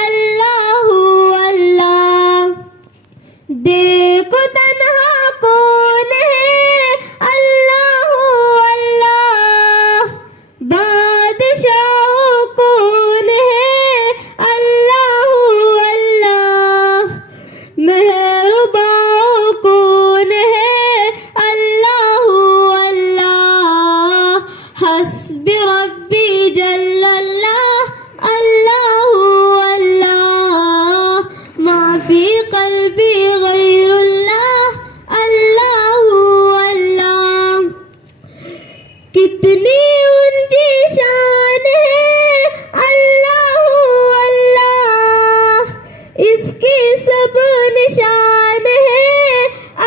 अल्लाहु अल्लाह। देखो तन्हा कौन है, अल्लाहु अल्लाह। बादशाह कौन है, अल्लाहु अल्लाह। मेहरबान कौन है, अल्लाहु अल्लाह। हस्बी रब्बी जल्लल्लाह, अल्लाहु अल्लाह। माफी कल्बी गैरुल्लाह, अल्लाहु अल्लाह। कितनी ऊंची शान है, अल्लाहु अल्लाह। इसकी सब निशान है,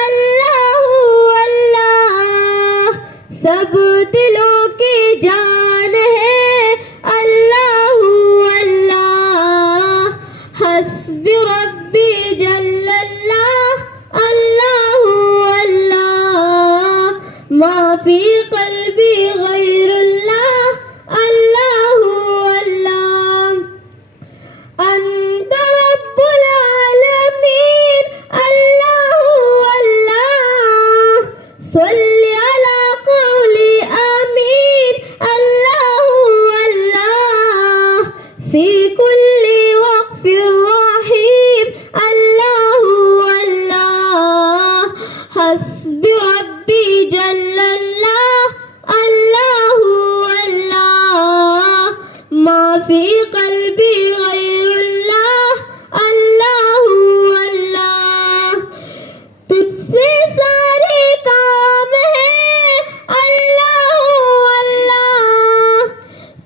अल्लाहु अल्लाह। सब दिलों की जान है, अल्लाहु अल्लाह। हस्बी रब्बी जल्लल्लाह, अल्लाहु अल्लाह। माफी कल्बी गैरुल्लाह, अल्लाहु अल्लाह। अंत रब्बुल आलमीन, अल्लाहु अल्लाह। सल्ली अला क़ौली आमीन, अल्लाहु अल्लाह। फी कुल्ली वक़्फ़िर रहीम, अल्लाहु अल्लाह। हस्बी रब्बी जल्लल्लाह, अल्लाहु अल्लाह। माफी कल्बी गैरुल्लाह, अल्लाहु अल्लाह। तुझसे सारे काम है, अल्लाहु अल्लाह।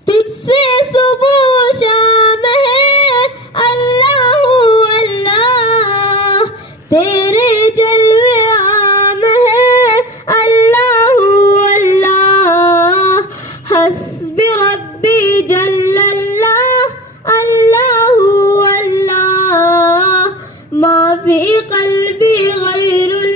तुझसे सुबह शाम है, अल्लाहु अल्लाह। तेरे जलवे आम है, अल्लाहु अल्लाह। हस्बी रब्बी जल्लल्लाह, अल्लाहु अल्लाह। माफी कल्बी गैरुल्लाह।